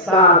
7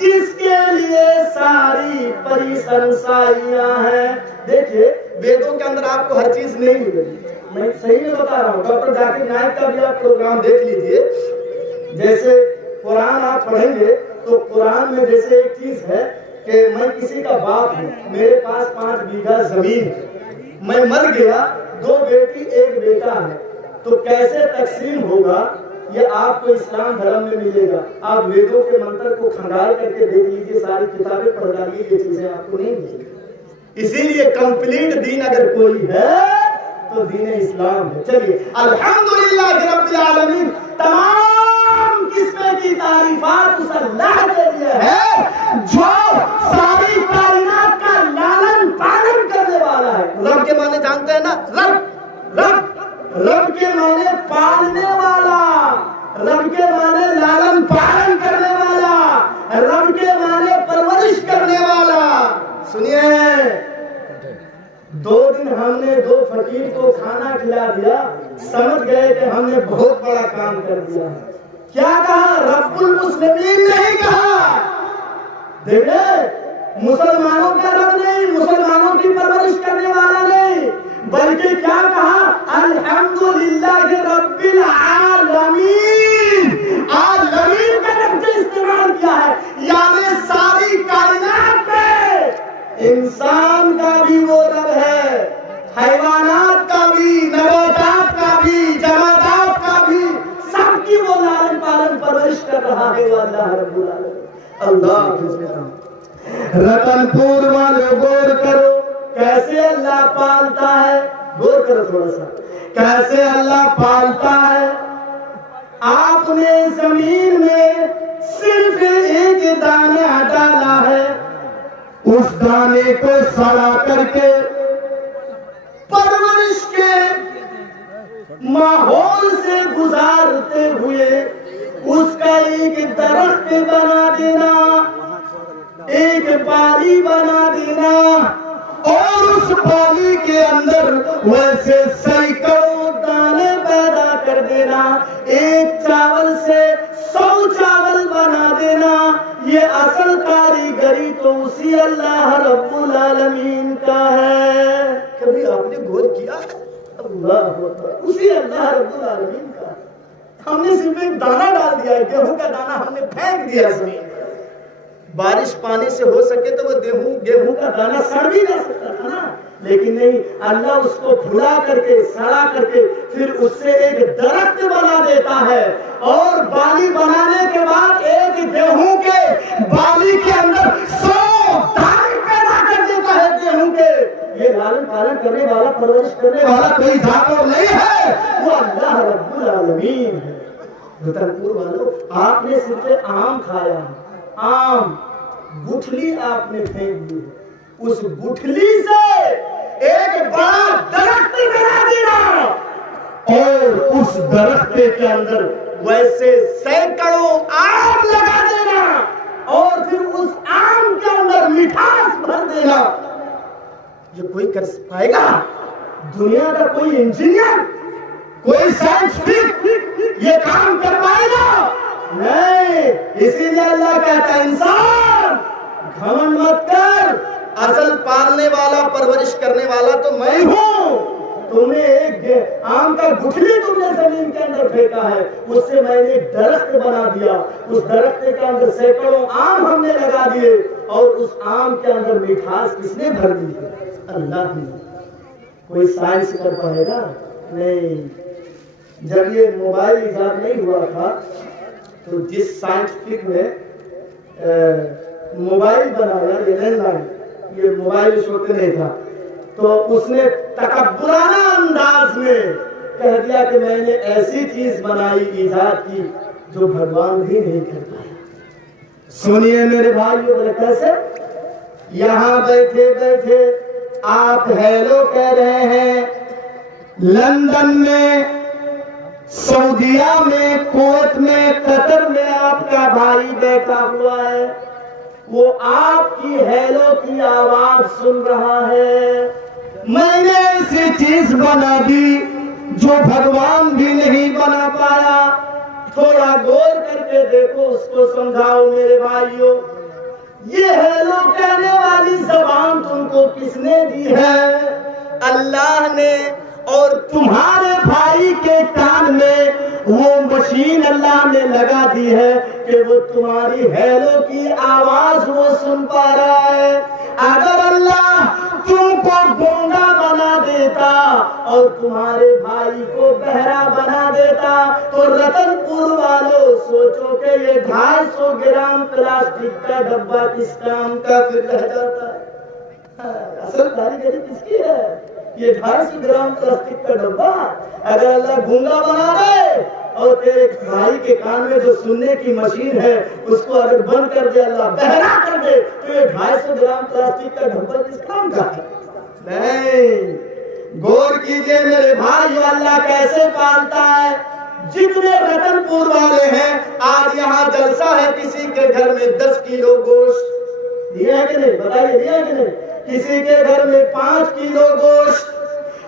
جس کے لیے ساری پریشانیاں ہیں. دیکھیے ویدوں کے اندر آپ کو ہر چیز نہیں ملے گی. میں صحیح میں بتا رہا ہوں. ڈاکٹر ذاکر نائک کا بھی آپ پروگرام دیکھ لیجئے. جیسے قرآن آپ پڑھیں گے تو قرآن میں جیسے ایک چیز ہے کہ میں کسی کا باپ ہوں, میرے پاس 5 بیگھہ زمین ہے, میں مر گیا, 2 بیٹی 1 بیٹا ہے, تو کیسے تقسیم ہوگا یہ آپ کو اسلام دھرم میں ملے گا. آپ ویدوں کے منتر کو کھنگال کر کے دیکھ لیجیے, ساری کتابیں پڑھ ڈالیے, یہ چیزیں آپ کو نہیں ملیں گی. اسی لیے کمپلیٹ دین اگر کوئی ہے تو دین اسلام ہے. چلیے الحمدللہ رب العالمین, تمام قسمیں کی تعریفات اس اللہ کے لیے ہے جو ساری کائنات کا لالن پالن کرنے والا ہے. رب کے معنی جانتے ہیں نا, رب رب رب کے معنی پالنے والا, رب کے معنی لالن پالن کرنے والا, رب کے معنی پرورش کرنے والا. سنیے, 2 دن ہم نے 2 فقیر کو کھانا کھلا دیا, سمجھ گئے کہ ہم نے بہت بڑا کام کر دیا. کیا کہا؟ رب المسلمین نہیں کہا. دیکھیں, مسلمانوں کا رب نہیں, مسلمانوں کی پرورش کرنے والا نہیں, بلکہ کیا کہا؟ الحمدللہ رب العالمین. عالمین کا لفظ استعمال کیا ہے, یعنی ساری کائنات میں انسان کا بھی وہ رب ہے, حیوانات کا بھی, نباتات کا بھی, جمادات کا بھی, سب کی وہ لالن پالن پرورش کر رہا ہے وہ اللہ رب العالمین. اللہ رتن پور والے غور کرو کیسے اللہ پالتا ہے, غور کرو تھوڑا سا, کیسے اللہ پالتا ہے. آپ نے زمین میں صرف ایک دانہ ڈالا ہے, اس دانے کو سڑا کر کے پرورش کے ماحول سے گزارتے ہوئے اس کا ایک درخت بنا دینا, ایک بالی بنا دینا, اور اس بالی کے اندر ویسے سینکڑوں دانے پیدا کر دینا, ایک چاول سے 100 چاول بنا دینا. یہ اصل کاریگری تو اسی اللہ رب العالمین کا ہے. کبھی آپ نے غور کیا ہے؟ اللہ اسی اللہ رب العالمین کا. ہم نے صرف ایک دانہ ڈال دیا ہے, گیہوں کا دانہ ہم نے پھینک دیا زمین. بارش پانی سے ہو سکے تو وہ گیہوں کا دانہ سڑ بھی جا سکتا تھا نا, لیکن نہیں, اللہ اس کو پھلا کر کے, سڑا کر کے پھر اس سے ایک درخت بنا دیتا ہے, اور بالی بنانے کے بعد ایک گیہوں کے بالی کے اندر 100 دانے پیدا کر دیتا ہے گیہوں کے. یہ لالن پالن کرنے والا, پرورش کرنے والا کوئی ذات اور نہیں ہے, وہ اللہ رب العالمین ہے. رتنپور والوں, آپ نے صرف آم کھایا, آم گٹھلی آپ نے پھینک دی, اس گٹھلی سے ایک بڑا درخت بنا دینا, اور اس درخت کے اندر ویسے سینکڑوں آم لگا دینا, اور پھر اس آم کے اندر مٹھاس بھر دینا. یہ کوئی کر پائے گا؟ دنیا کا کوئی انجینئر, کوئی سائنسفک یہ کام کر پائے گا؟ نہیں. اسی لیے اللہ کہتا ہے انسان گھمنڈ مت کر, اصل پالنے والا, پرورش کرنے والا تو میں ہوں. تم نے ایک آم کا گٹھلی تم نے زمین کے اندر پھینکا ہے, اس سے میں نے ایک درخت بنا دیا, اس درخت کے اندر سینکڑوں آم ہم نے لگا دیے, اور اس آم کے اندر مٹھاس کس نے بھر دی ہے؟ اللہ نے. کوئی سائنس کر پائے گا؟ نہیں. جب یہ موبائل ایجاد نہیں ہوا تھا تو جس سائنٹفک نے موبائل بنایا, یہ لینڈ لائن, یہ موبائل اس وقت نہیں تھا, تو اس نے تکبرانہ انداز میں کہہ دیا کہ میں نے ایسی چیز بنائی, ایجاد کی جو بھگوان بھی نہیں کر پایا. سنیے میرے بھائیو, بولے کیسے؟ یہاں بیٹھے بیٹھے آپ ہیلو کہہ رہے ہیں, لندن میں, سعودیہ میں, کویت میں, قطر میں آپ کا بھائی بیٹھا ہوا ہے, وہ آپ کی ہیلو کی آواز سن رہا ہے. میں نے ایسی چیز بنا دی جو بھگوان بھی نہیں بنا پایا. تھوڑا غور کر کے دیکھو, اس کو سمجھاؤ میرے بھائیوں. یہ ہیلو کہنے والی زبان تم کو کس نے دی ہے؟ اللہ نے۔ اور تمہارے بھائی کے کان میں وہ مشین اللہ نے لگا دی ہے کہ وہ تمہاری ہیلو کی آواز وہ سن پا رہا ہے۔ اگر اللہ تم کو گونگا بنا دیتا اور تمہارے بھائی کو بہرا بنا دیتا تو رتن پور والوں سوچو کہ یہ 250 گرام پلاسٹک کا ڈبہ کس کام کا پھر رہ جاتا ہے؟ اصل کاریگری کس کی ہے؟ یہ 250 گرام پلاسٹک کا ڈبہ اگر اللہ گونگا بنا دے اور تیرے بھائی کے کان میں جو سننے کی مشین ہے اس کو اگر بند کر دے، اللہ بہرا کر دے، تو یہ 250 گرام پلاسٹک کا ڈبہ کس کام کا ہے؟ نہیں، غور کیجئے میرے بھائی، اللہ کیسے پالتا ہے۔ جتنے رتن پور والے ہیں، آج یہاں جلسہ ہے، کسی کے گھر میں 10 کلو گوشت دیا ہے کہ نہیں؟ بتائیے دیا ہے کہ نہیں؟ کسی کے گھر میں 5 کلو گوشت،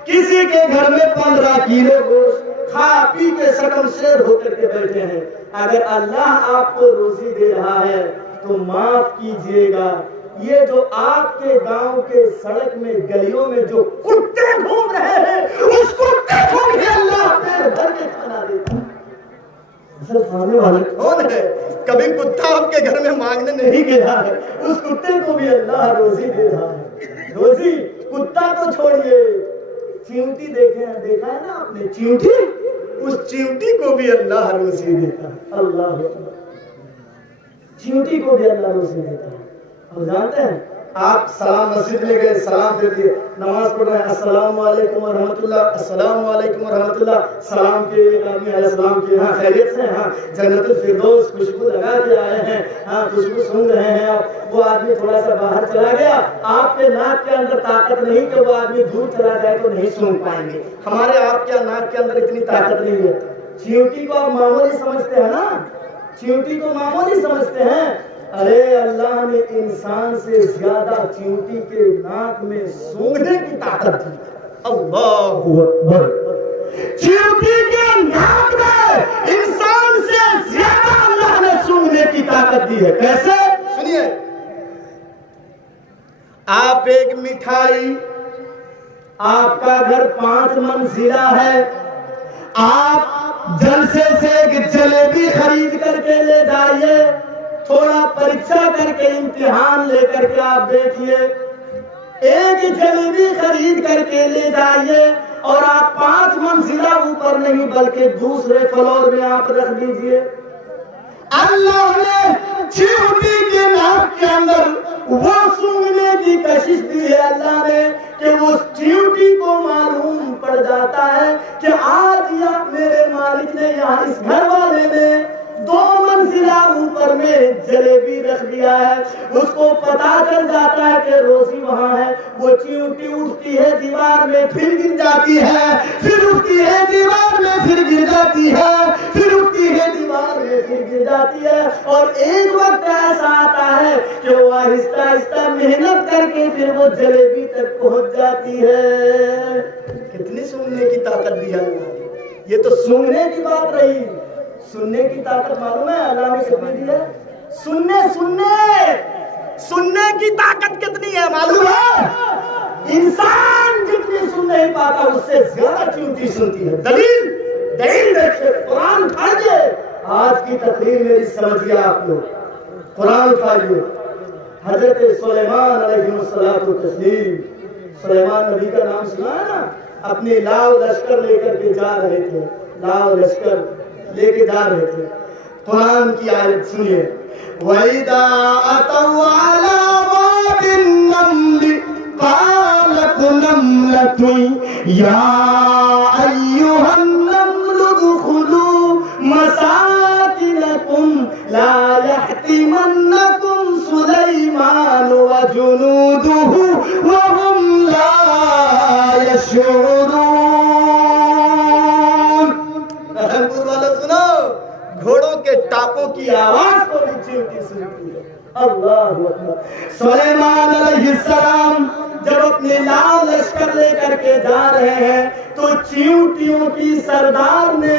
کسی کے گھر میں 15 کلو گوشت، کھا پی کے سکم سیر ہو کر کے بیٹھے ہیں۔ اگر اللہ آپ کو روزی دے رہا ہے تو معاف کیجئے گا، یہ جو آپ کے گاؤں کے سڑک میں گلیوں میں جو کتے گھوم رہے ہیں، اس کتے کو بھی اللہ پیٹ بھر کے کھانا دیتا ہے۔ اصل کھانے والا کون ہے؟ کبھی کتا آپ کے گھر میں مانگنے نہیں گیا ہے، اس کتے کو بھی اللہ روزی دے رہا ہے۔ روزی کتا تو چھوڑیے، چیونٹی دیکھا ہے نا آپ نے؟ چیونٹی، اس چیونٹی کو بھی اللہ روزی دیتا ہے۔ اللہ چیونٹی کو بھی اللہ روزی دیتا ہے۔ آپ جانتے ہیں، آپ سلام مسجد میں گئے، سلام دے دیے، نماز پڑھ رہے ہیں، السلام علیکم ورحمۃ اللہ، السلام علیکم ورحمۃ اللہ، سلام کے ایک آدمی علیہ السلام کی، ہاں خیریت سے، ہاں جنت الفردوس خوشبو لگا کے آئے ہیں، ہاں خوشبو سن رہے ہیں آپ۔ وہ آدمی تھوڑا سا باہر چلا گیا، آپ کے ناک کے اندر طاقت نہیں کہ وہ آدمی دور چلا جائے تو نہیں سن پائیں گے، ہمارے آپ کے ناک کے اندر اتنی طاقت نہیں ہے۔ چیونٹی کو آپ معمولی سمجھتے ہیں نا، چیونٹی کو معمولی سمجھتے ہیں، ارے اللہ نے انسان سے زیادہ چیونٹی کے ناک میں سونگھنے کی طاقت دی۔ اللہ اکبر، چیونٹی کے ناک میں انسان سے زیادہ اللہ نے سونگھنے کی طاقت دی ہے۔ کیسے؟ سنیے، آپ ایک مٹھائی، آپ کا گھر 5 منزلہ ہے، آپ جلسے سے ایک جلیبی خرید کر کے لے جائیے، تھوڑا پریکشا کر کے امتحان لے کر کے آپ دیکھیے، ایک جلیبی خرید کر کے لے جائیے اور آپ 5 منزلہ اوپر نہیں بلکہ دوسرے فلور میں آپ رکھ دیجئے۔ اللہ نے چیونٹی کے ناک کے اندر وہ سونگھنے کی کشش دی ہے اللہ نے کہ وہ چیونٹی کو معلوم پڑ جاتا ہے کہ آج یا میرے مالک نے یا اس گھر والے نے 2 منزلہ اوپر میں جلیبی رکھ دیا ہے، اس کو پتا چل جاتا ہے کہ روزی وہاں ہے۔ وہ چیونٹی اٹھتی ہے دیوار میں پھر گر جاتی ہے، پھر اٹھتی ہے دیوار میں پھر گر جاتی ہے، پھر اٹھتی ہے دیوار میں پھر گر جاتی ہے، اور ایک وقت ایسا آتا ہے کہ وہ آہستہ آہستہ محنت کر کے پھر وہ جلیبی تک پہنچ جاتی ہے۔ کتنی سونگنے کی طاقت دی اللہ، یہ تو سونگنے کی بات رہی، سننے کی طاقت معلوم ہے اللہ نے کتنی دی ہے؟ سننے کی طاقت کتنی ہے معلوم ہے؟ انسان جتنی سن نہیں پاتا اس سے زیادہ چیونٹی سنتی ہے۔ دلیل دیکھیں، قرآن اٹھائیے، آج کی تقریر میری سمجھیے آپ لوگ، قرآن اٹھائیے۔ حضرت سلیمان علیہ السلام، سلیمان نبی کا نام سنا ہے نا؟ اپنے لاؤ لشکر لے کر کے جا رہے تھے، لاؤ لشکر لے کے جا رہے تھے۔ قرآن کی آیت سنیے، وَإِذَا أَتَوْا عَلَى وَادِ النَّمْلِ قَالَتْ نَمْلَةٌ يَا أَيُّهَا النَّمْلُ ادْخُلُوا مَسَاكِنَكُمْ لَا يَحْطِمَنَّكُمْ سُلَيْمَانُ وَجُنُودُهُ وَهُمْ لَا يَشْعُرُونَ۔ گھوڑوں کے ٹاپوں کی آواز کو بھی چیونٹی سنتی ہے۔ اللہ اکبر۔ سلیمان علیہ السلام جب اپنے لاؤ لشکر لے کر کے جا رہے ہیں تو چیونٹیوں کی سردار نے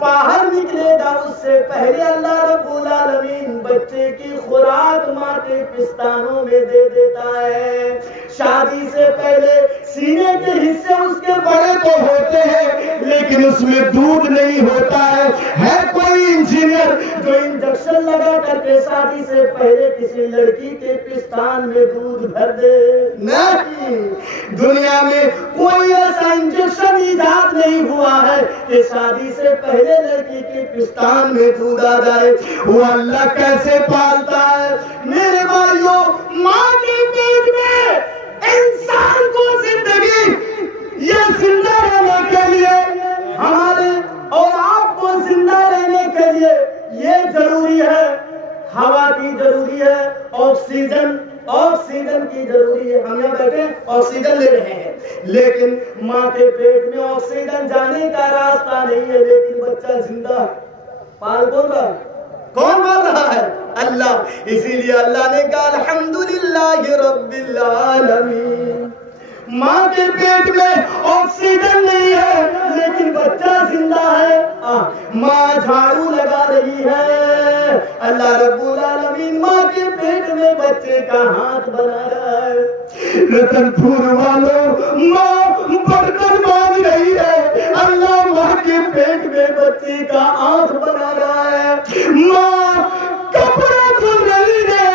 باہر نکلے گا اس سے پہلے اللہ رب العالمین بچے کی خوراک ماں کے پستانوں میں دے دیتا ہے. شادی سے پہلے سینے کے حصے اس کے بڑے تو ہوتے ہیں لیکن اس میں دودھ نہیں ہوتا ہے کوئی انجینئر جو انجیکشن لگا کر کے شادی سے پہلے کسی لڑکی کے پستان میں دودھ بھر دے؟ نہیں. دنیا میں کوئی ایسا انجیکشن ایجاد نہیں ہوا ہے کہ شادی سے پہلے لڑکی کے پستان میں دودھ آ جائے. وہ اللہ کیسے پالتا ہے میرے بھائیوں؟ ماں کے پیٹ میں انسان کو زندگی یہ زندہ رہنے کے لیے ہمارے اور آپ کو زندہ رہنے کے لیے یہ ضروری ہے. ہوا کی ضروری ہے, آکسیجن کی ضروری ہے. ہم یہاں بیٹھے آکسیجن لے رہے ہیں لیکن ماں کے پیٹ میں آکسیجن جانے کا راستہ نہیں ہے لیکن بچہ زندہ ہے. پال کون رہا ہے؟ کون بول رہا ہے؟ اللہ. اسی لیے اللہ نے کہا الحمدللہ رب العالمین. ماں کے پیٹ میں آکسیجن نہیں ہے لیکن بچہ زندہ ہے. ماں جھاڑو لگا رہی ہے, اللہ رب العالمین ماں کے پیٹ میں بچے کا ہاتھ بنا رہا ہے. رتن پور والوں ماں برتن مان رہی ہے, اللہ ماں کے پیٹ میں بچے کا آنکھ بنا رہا ہے. ماں کپڑا دھل رہی ہے,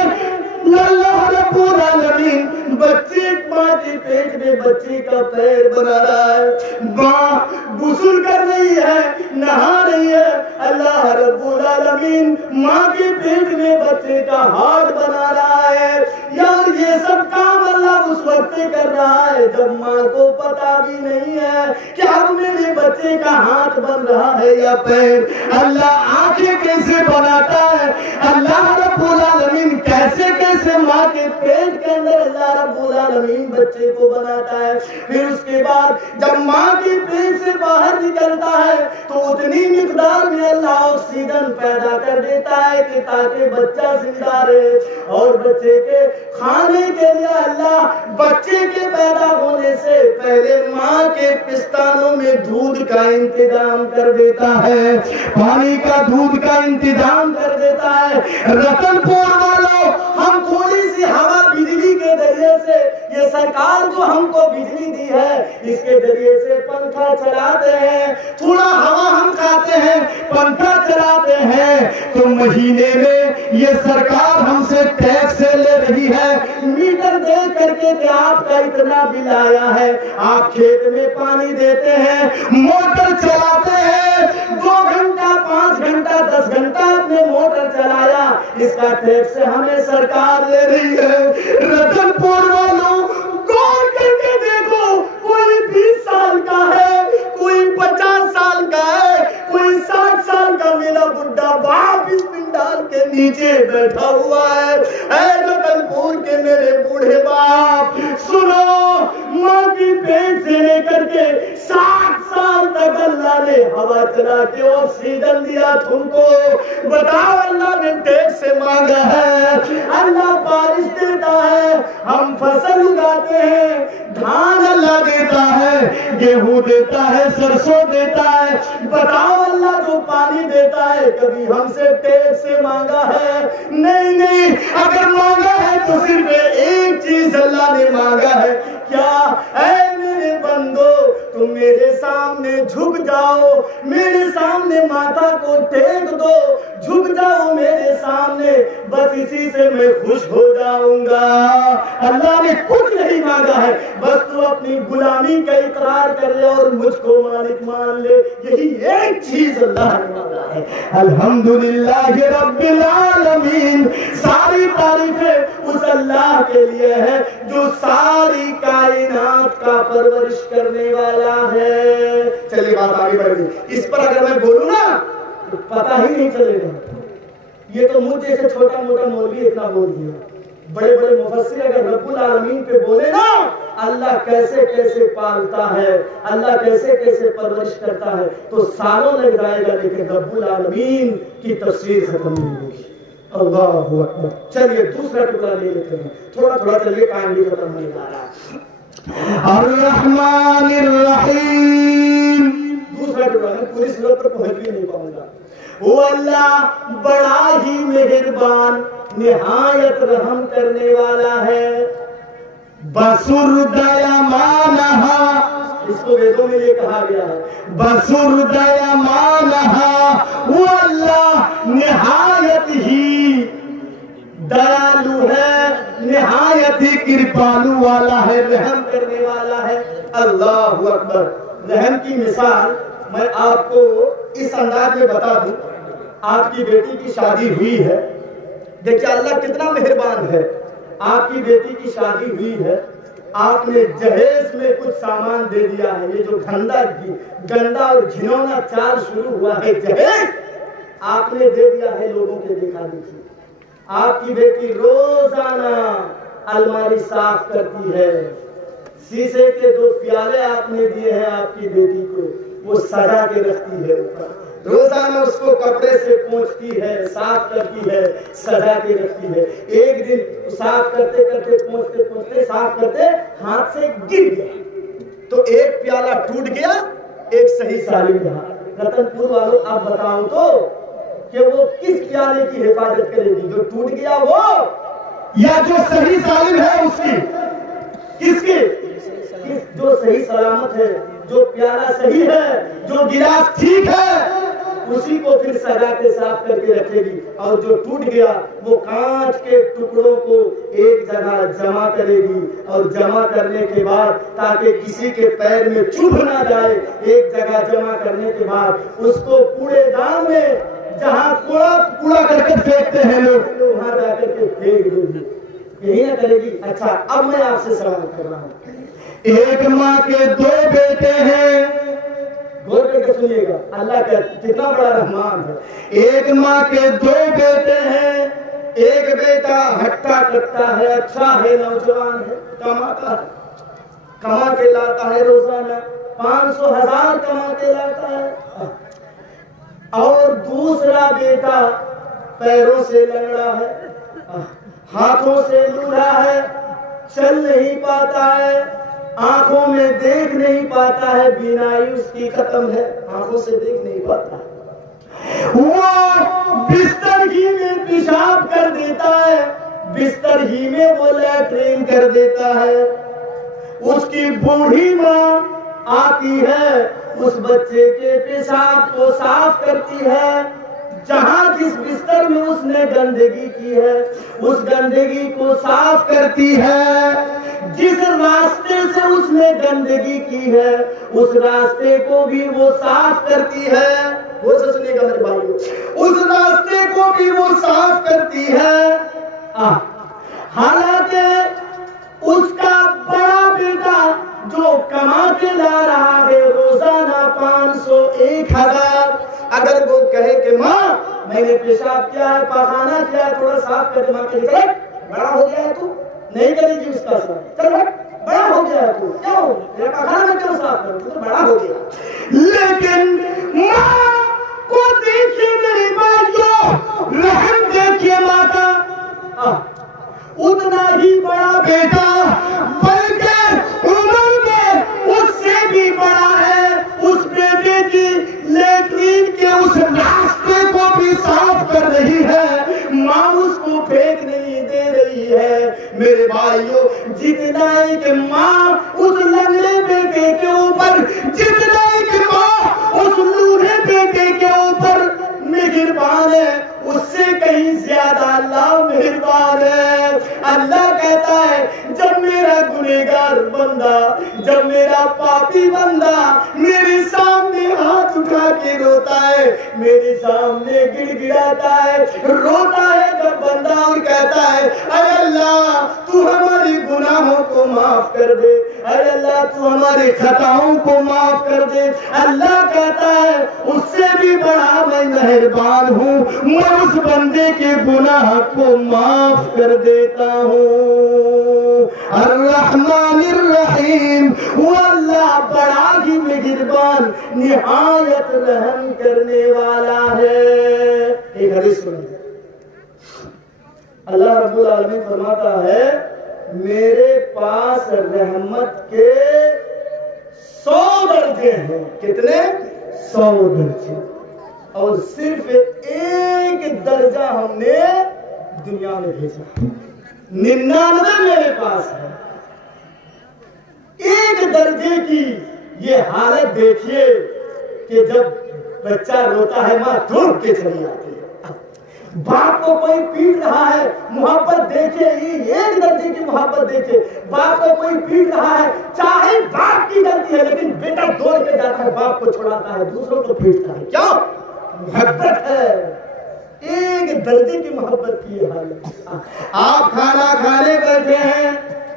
اللہ رب العالمین بچے ماں کے پیٹ میں بچے کا پیر بنا رہا ہے. ماں غسل کر رہی ہے, نہا رہی ہے, اللہ رب العالمین ماں کے پیٹ میں بچے کا ہاتھ بنا رہا ہے. یار یہ سب کام اللہ اس وقت کر رہا ہے جب ماں کو پتا بھی نہیں ہے کہ اب میرے بچے کا ہاتھ بن رہا ہے یا پیر. اللہ آنکھیں کیسے بناتا ہے, اللہ رب العالمین کیسے کیسے ماں کے پیٹ کے اندر اللہ رب العالمین بچے کو بناتا ہے. پھر اس کے بعد جب ماں کے پیٹ سے باہر نکلتا ہے تو اتنی مقدار میں اللہ آکسیجن پیدا کر دیتا ہے کہ تاکہ بچہ زندہ رہے. اور بچے کے کھانے کے لیے اللہ بچے کے پیدا ہونے سے پہلے ماں کے پستانوں میں دودھ کا انتظام کر دیتا ہے, پانی کا دودھ کا انتظام کر دیتا ہے. رتن پور والوں ہم تھوڑی سی ہوا بجلی کے ذریعے سے, یہ سرکار جو ہم کو بجلی دی ہے اس کے ذریعے سے پنکھا چلاتے ہیں, تھوڑا ہوا ہم کھاتے ہیں, پنکھا چلاتے ہیں, تو مہینے میں یہ سرکار ہم سے ٹیکس لے رہی ہے میٹر دے کر کے کہ آپ کا اتنا بل آیا ہے. آپ کھیت میں پانی دیتے ہیں, موٹر چلاتے ہیں, 2 گھنٹہ 5 گھنٹہ 10 گھنٹہ اپنے موٹر چلایا, اس کا ٹیکس ہمیں سرکار لے رہی ہے. رتن پور والوں غور کر کے دیکھو, کوئی 20 سال کا ہے, کوئی 50 سال کا ہے, کوئی 60 سال کا میرا بڈھا باپ اس پنڈال کے نیچے بیٹھا ہوا ہے. اے رتن پور کے میرے بوڑھے باپ سنو, ماں کی پیٹ سے لے کر کے 60 سال تک اللہ نے ہوا چلا کے آکسیجن دیا تم کو. بتاؤ اللہ نے ٹیکس سے مانگا ہے, اللہ بارش دیتا ہے, ہم فصل اگاتے ہیں, دھان اللہ دیتا ہے, گیہوں دیتا ہے, سرسوں دیتا ہے. بتاؤ اللہ جو پانی دیتا ہے کبھی ہم سے ٹیکس سے مانگا ہے؟ نہیں. اگر مانگا ہے تو صرف ایک چیز اللہ نے مانگا ہے, کیا؟ اے میرے بندو تم میرے سامنے جھک جاؤ, میرے سامنے ماتھا کو ٹیک دو, جھک جاؤ میرے سامنے, بس اسی سے میں خوش ہو جاؤں گا. اللہ نے کچھ نہیں مانگا ہے, بس تو اپنی غلامی کا اقرار کر لے اور مجھ کو مالک مان لے, یہی ایک چیز اللہ نے مانگا ہے. الحمدللہ رب العالمین. ساری تعریفیں اس اللہ کے لیے ہے جو ساری کائنات کا پرورش کرنے والا ہے. چلیے بات آگے بڑھ گئی, اس پر اگر میں بولوں نا تو پتہ ہی نہیں چلے گا. یہ تو مجھ جیسے چھوٹا موٹا مولوی اتنا بول دیا, بڑے بڑے مفسر اگر رب العالمین پہ بولے نا اللہ کیسے کیسے پالتا ہے, اللہ کیسے کیسے پرورش کرتا ہے, تو سالوں لگ جائے گا لیکن رب العالمین کی تفسیر ختم نہیں ہوگی. اللہ اکبر. چلیے دوسرا ٹکڑا لے لیتے ہیں, تھوڑا چلیے, ٹائم بھی ختم ہونے جا رہا ہے. الرحمن الرحیم. دوسرا ٹکڑا میں پوری صورت پر پہنچ بھی نہیں پاؤں گا. وہ اللہ بڑا ہی مہربان نہایت رحم کرنے والا ہے. بسردیمانہا، اس کو ویدوں میں یہ کہا گیا ہے بسردیمانہا، وہ اللہ نہایت ہی دیالو ہے، نہایت ہی کرپالو والا ہے، رحم کرنے والا ہے. اللہ اکبر. رحم کی مثال میں آپ کو اس انداز میں بتا دوں. آپ کی بیٹی کی شادی ہوئی ہے، دیکھیے اللہ کتنا مہربان ہے. آپ کی بیٹی کی شادی ہوئی ہے، آپ نے جہیز میں کچھ سامان دے دیا ہے. یہ جو گندا اور گھنونا چال شروع ہوا ہے، جہیز آپ نے دے دیا ہے لوگوں کے دیکھا دیکھی. آپ کی بیٹی روزانہ الماری صاف کرتی ہے. شیشے کے 2 پیالے آپ نے دیے ہیں آپ کی بیٹی کو، وہ سجا کے رکھتی ہے اوپر. روزانہ اس کو کپڑے سے پوچھتی ہے، صاف کرتی ہے، سجا کے رکھتی ہے. ایک دن صاف کرتے کرتے پوچھتے صاف کرتے ہاتھ سے گر گیا تو ایک پیالہ ٹوٹ گیا، ایک صحیح سالم رہا. رتن پور والوں آپ بتاؤ تو کہ وہ کس پیالے کی حفاظت کرے گی؟ جو ٹوٹ گیا وہ یا جو صحیح سالم ہے اس کی؟ کس کی؟ جو صحیح سلامت ہے، جو پیالہ صحیح ہے، جو گلاس ٹھیک ہے، اسی کو پھر سجا کے صاف کر کے رکھے گی. اور جو ٹوٹ گیا وہ کانچ کے ٹکڑوں کو ایک جگہ جمع کرے گی، اور جمع کرنے کے بعد تاکہ کسی کے پیر میں چبھ نہ جائے، ایک جگہ جمع کرنے کے بعد اس کو کوڑے دان میں جہاں کوڑا کر کے پھینکتے ہیں لوگ، وہاں جا کر کے پھینک دے گی. یہی نہ کرے گی. اچھا اب میں آپ سے سوال کر رہا ہوں. ایک ماں کے 2 بیٹے ہیں، غور کر کے سنیے گا، اللہ کا کتنا بڑا رحمان ہے. ایک ماں کے 2 بیٹے ہیں. ایک بیٹا ہٹا کٹا ہے، اچھا ہے، نوجوان ہے، کما کے لاتا ہے روزانہ 500,000 کما کے لاتا ہے. اور دوسرا بیٹا پیروں سے لنگڑا ہے، ہاتھوں سے لولا ہے، چل نہیں پاتا ہے، آنکھوں میں دیکھ نہیں پاتا ہے، بینائی اس کی ختم ہے، آنکھوں سے دیکھ نہیں پاتا. وہ بستر ہی میں پیشاب کر دیتا ہے، بستر ہی میں وہ لیٹرین کر دیتا ہے. اس کی بوڑھی ماں آتی ہے، اس بچے کے پیشاب کو صاف کرتی ہے. جہاں جس بستر میں اس نے گندگی کی ہے اس گندگی کو صاف کرتی ہے. جس راستے سے اس نے گندگی کی ہے اس راستے کو بھی وہ صاف کرتی ہے. وہ سنیے گا میرے بھائیو، اس راستے کو بھی وہ صاف کرتی ہے. حالانکہ اس کا بڑا بیٹا جو کما کے لا رہا ہے روزانہ 500 1,000، اگر وہ کہے کہ ماں میں نے پیشاب کیا ہے، پاخانہ کیا ہے، تھوڑا صاف کر دے، ماں کہے چل بڑا ہو گیا ہے تو نہیں کرے گی اس کا صاف. چل بڑا ہو گیا ہے تو کیوں میرا پاخانہ میں کیوں صاف کروں، تو بڑا ہو گیا. لیکن ماں کو دیکھیے میری بھائیو، رحم دیکھیے ماں کا. اتنا ہی بڑا بیٹا بلکہ عمر میں اس سے بھی بڑا ہے، اس بیٹے کی لیٹرین کے اس راستے کو بھی صاف کر رہی ہے، ماں اس کو پھینک نہیں دے رہی ہے. میرے بھائیو، جتنا ایک ماں اس لنگڑے بیٹے کے اوپر، جتنا ایک ماں اس لوڑے بیٹے کے اوپر مہربان ہے، اس سے کہیں زیادہ اللہ مہربان ہے. اللہ کہتا ہے جب میرا گنہگار بندہ، جب میرا پاپی بندہ میرے سامنے ہاتھ اٹھا کے روتا ہے، میرے سامنے گڑ گڑاتا ہے، روتا ہے جب بندہ اور کہتا ہے اے اللہ تو ہماری گناہوں کو معاف کر دے، اے اللہ تو ہماری خطاؤں کو معاف کر دے، اللہ کہتا ہے اس سے بھی بڑا میں مہربان ہوں، میں اس بندے کے گناہ کو معاف کر دیتا ہوں. الرحمن الرحیم، وہ اللہ بڑا ہی مہربان نہایت رحم کرنے والا ہے. ایک حدیث سنیے، اللہ رب العالمین فرماتا ہے میرے پاس رحمت کے 100 درجے ہیں. کتنے؟ 100 درجے اور صرف 1 درجہ ہم نے دنیا میں بھیجا، 99 میرے پاس ہے۔ 1 درجے کی یہ حالت دیکھیے کہ جب بچہ روتا ہے ماں دوڑ کے چلی آتی ہے، باپ کو کوئی پیٹ رہا ہے، محبت دیکھے، 1 درجے کی محبت دیکھے، باپ کو کوئی پیٹ رہا ہے، چاہے باپ کی غلطی ہے لیکن بیٹا دوڑ کے جاتا ہے، باپ کو چھڑاتا ہے، دوسروں کو پیٹتا ہے، کیوں؟ محبت ہے، 1 درجے کی محبت کی حالت۔ آپ کھانا کھانے بیٹھے ہیں،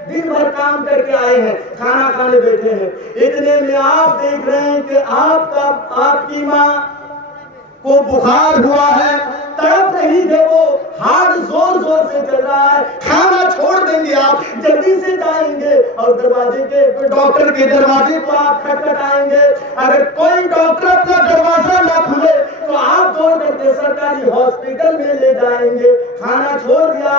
دن بھر کام کر کے آئے ہیں، کھانا کھانے بیٹھے ہیں، اتنے میں آپ دیکھ رہے ہیں کہ آپ کی ماں کو بخار ہوا ہے، تڑپ رہی ہے، وہ ہاتھ زور زور سے چل رہا ہے، کھانا چھوڑ دیں گے آپ، جلدی سے جائیں گے اور ڈاکٹر کے دروازے کو آپ کھٹکھٹائیں گے، اگر کوئی ڈاکٹر اپنا دروازہ نہ کھلے تو آپ دوڑ کر کے سرکاری ہاسپٹل میں لے جائیں گے۔ کھانا چھوڑ دیا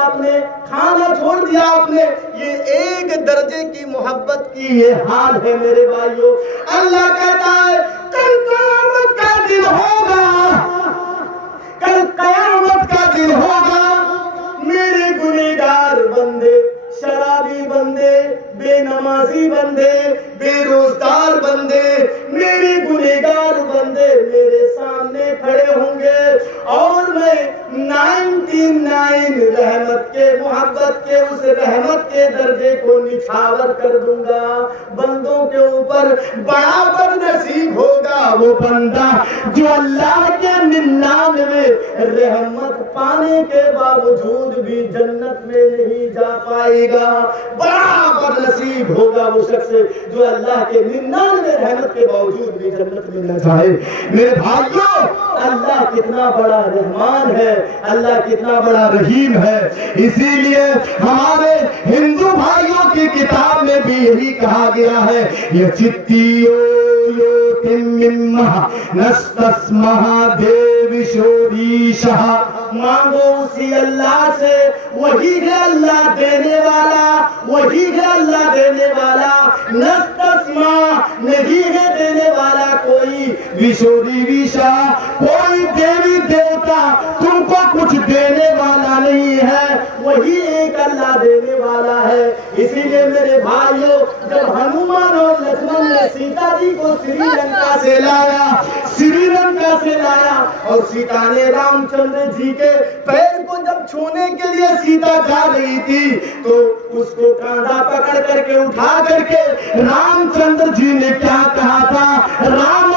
آپ نے، یہ 1 درجے کی محبت کی یہ حال ہے میرے بھائیوں۔ اللہ کہتا ہے کل قیامت کا دن ہوگا، کل قیامت کا دن ہوگا، میرے گنہگار بندے، شرابی بندے، بے نمازی بندے، بے روزگار بندے، میرے گنہگار بندے میرے سامنے کھڑے ہوں گے اور میں 99 رحمت کے، محبت کے، اس رحمت کے درجے کو نچھاور کر دوں گا۔ بندوں کے اوپر بڑا بد نصیب ہوگا وہ بندہ جو اللہ کے 99 رحمت پانے کے باوجود بھی جنت میں نہیں جا پائے گا۔ بڑا بد نصیب ہوگا وہ شخص جو اللہ کے 99 رحمت کے باوجود بھی جنت میں نہ جائے۔ میرے بھائیوں، اللہ کتنا بڑا رحمان ہے، اللہ کتنا بڑا رحیم ہے۔ اسی لیے ہمارے ہندو بھائیوں کی کتاب میں بھی یہی کہا گیا ہے، یہ چتیو نستسمہ دیو شوریشہ، مانگو اسی اللہ سے، وہی ہے اللہ دینے والا، وہی ہے اللہ دینے والا، نستسمہ، نہیں ہے دینے والا کوئی، وشوری وشا، کوئی دیوی دیوتا تم کو کچھ دینے والا نہیں ہے، وہی ایک اللہ دینے والا ہے۔ اسی لیے میرے بھائیوں، جب ہنومان اور لکشمن نے سیتا جی کو سری لنکا سے لایا اور سیتا نے رام چندر جی کے پیر کو جب چھونے کے لیے سیتا جا رہی تھی تو اس کو کاندھا پکڑ کر کے اٹھا کر کے رام چندر جی نے کیا کہا تھا، رام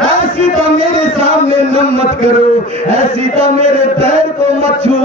اے سیتا میرے سامنے نم مت کرو، اے سیتا میرے پیر کو مت چھو،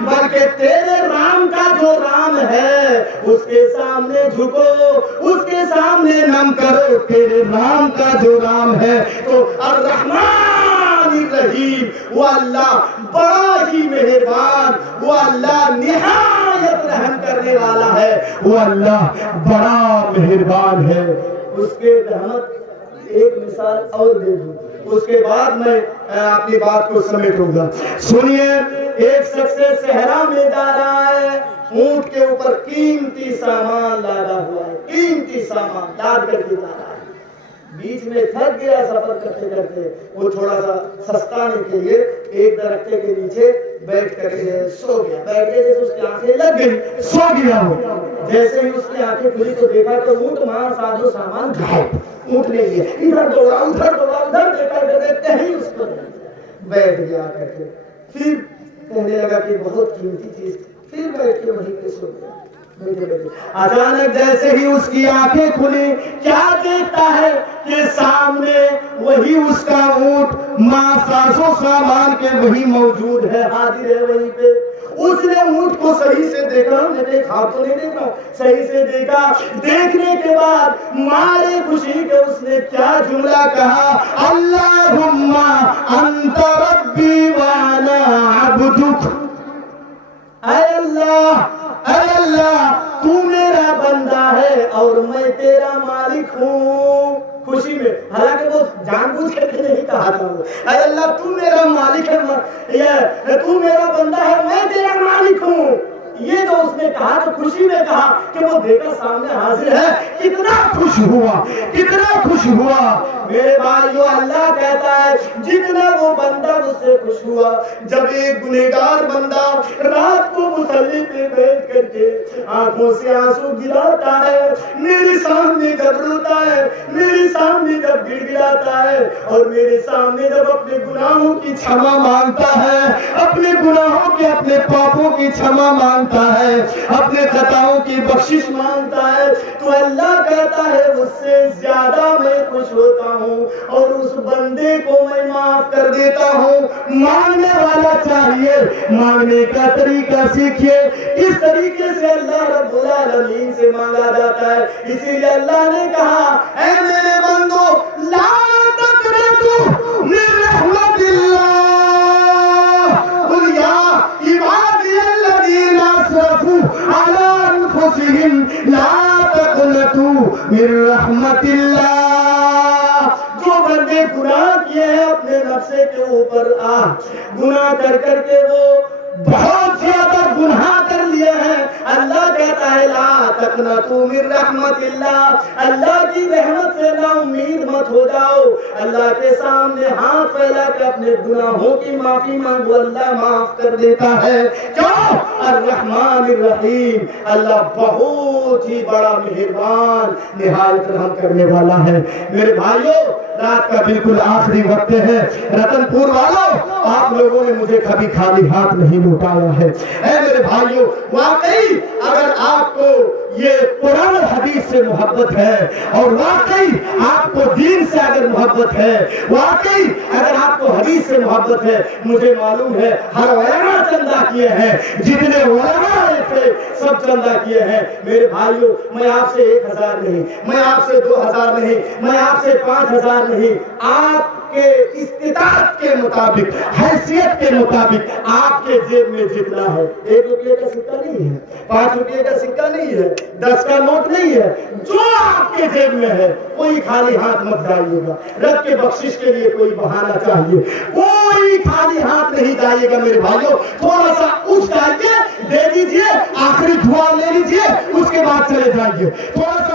بلکہ تیرے رام کا جو رام ہے اس کے سامنے جھکو، اس کے سامنے نم کرو، تیرے رام کا جو رام ہے۔ تو الرحمن الرحیم، وہ اللہ بڑا ہی مہربان، وہ اللہ نہایت رحم کرنے والا ہے، وہ اللہ بڑا مہربان ہے۔ اس کے رحمت ایک مثال اور دے دوں، اس کے بعد میں اپنی بات کو سمیٹوں گا۔ سنیے، ایک شخص صحرا میں جا رہا ہے، اونٹ کے اوپر قیمتی سامان لادا ہوا ہے، قیمتی سامان لاد کر کے جا رہا ہے، بیچ میں تھک گیا سفر کرتے کرتے، وہ تھوڑا سا سستانے کے لیے ایک درخت کے نیچے بیٹھ کر سو گیا، بیٹھے جیسے اس کی آنکھیں لگ گئی، سو گیا وہ، جیسے ہی اس کی آنکھیں کھلی تو دیکھا تو اونٹ وہاں سادو سامان غائب، اونٹ نے لیا، ادھر دوڑا ادھر دیکھا، دیکھتے ہی اس کو بیٹھ گیا کر کے، پھر کہنے لگا کہ بہت قیمتی چیز، پھر بیٹھ کے وہیں پہ سو گیا۔ اچانک جیسے ہی اس کی آنکھیں کھلی، کیا دیکھتا ہے کہ سامنے وہی اس کا اونٹ ماں سازو سامان کے وہی موجود ہے، حاضر ہے وہیں پہ۔ اس نے اونٹ کو صحیح سے دیکھا، میں نے ایک ہاتھ تو نہیں دیکھا، صحیح سے دیکھا، دیکھنے کے بعد مارے خوشی کے اس نے کیا جملہ کہا، اللہم انت ربی وانا عبدک، اے اللہ، اے اللہ تو میرا بندہ ہے اور میں تیرا مالک ہوں۔ خوشی میں، حالانکہ وہ جان بوجھ کر کے نہیں کہا تھا، اے اللہ تو میرا مالک ہے، تو میرا بندہ ہے، میں تیرا مالک ہوں۔ یہ جو اس نے کہا تو خوشی میں کہا کہ وہ دیکھا سامنے حاضر ہے، کتنا خوش ہوا، کتنا خوش ہوا۔ میرے بھائیو اللہ کہتا ہے جتنا وہ بندہ اس سے خوش ہوا، جب ایک گنہگار بندہ رات کو مصلی پہ بیٹھ کر کے آنکھوں سے آنسو گراتا ہے، میرے سامنے جب روتا ہے، میرے سامنے جب گر گراتا ہے، اور میرے سامنے جب اپنے گناہوں کی چھما مانگتا ہے، اپنے گناہوں کے اپنے پاپوں کی چھما مانگتا ہے، اپنے خطاؤں کی بخشش مانگتا ہے، تو اللہ کہتا ہے اس سے زیادہ میں خوش ہوتا ہوں اور اس بندے کو میں معاف کر دیتا ہوں۔ مانگنے والا چاہیے، مانگنے کا طریقہ سیکھیے، اس طریقے سے اللہ رب العالمین سے مانگا جاتا ہے۔ اسی لیے اللہ نے کہا اے میرے بندو لا تقنطوا من رحمت اللہ، قل یا عبادی الذین اسرفوا علی انفسہم لا تقنطوا من رحمت اللہ۔ جو بندے گناہ کیے ہیں اپنے نفس کے اوپر گناہ کر کر کے وہ بہت زیادہ گناہ کر لیے ہیں، اللہ کہتا ہے لا تقنطوا من رحمت اللہ، اللہ کی رحمت سے نا امید مت ہو جاؤ۔ اللہ کے سامنے ہاتھ پھیلا کے اپنے گناہوں کی معافی مانگو، اللہ معاف کر دیتا ہے۔ کیوں؟ الرحمن الرحیم، اللہ بہت ہی بڑا مہربان نہایت رحم کرنے والا ہے۔ میرے بھائیوں رات کا بالکل آخری وقت ہے، رتن پور والوں آپ لوگوں نے مجھے کبھی خالی ہاتھ نہیں لوٹایا ہے۔ اے میرے بھائیوں واقعی اگر آپ کو یہ قرآن و حدیث سے محبت ہے، اور واقعی آپ کو دین سے اگر محبت ہے، واقعی اگر آپ کو حدیث سے محبت ہے، مجھے معلوم ہے ہر علماء چندہ کیے ہیں، جتنے علماء آئے تھے سب چندہ کیے ہیں۔ میرے بھائیوں میں آپ سے 1000 نہیں، میں آپ سے 2000 نہیں، میں آپ سے 5000 نہیں، آپ کے استطاعت کے مطابق، حیثیت کے مطابق آپ کے جیب میں جتنا ہے، 1 روپے کا سکہ نہیں ہے، 5 روپے کا سکہ نہیں ہے، 10 کا نوٹ نہیں ہے، جو آپ کے جیب میں ہے کوئی خالی ہاتھ مت جائیے گا۔ رب کے بخشش کے لیے کوئی بہانہ چاہیے، کوئی خالی ہاتھ نہیں جائیے گا۔ میرے بھائیوں تھوڑا سا اٹھ جائیے، دے دیجئے، آخری دعا لے لیجئے، اس کے بعد چلے جائیے۔ تھوڑا سا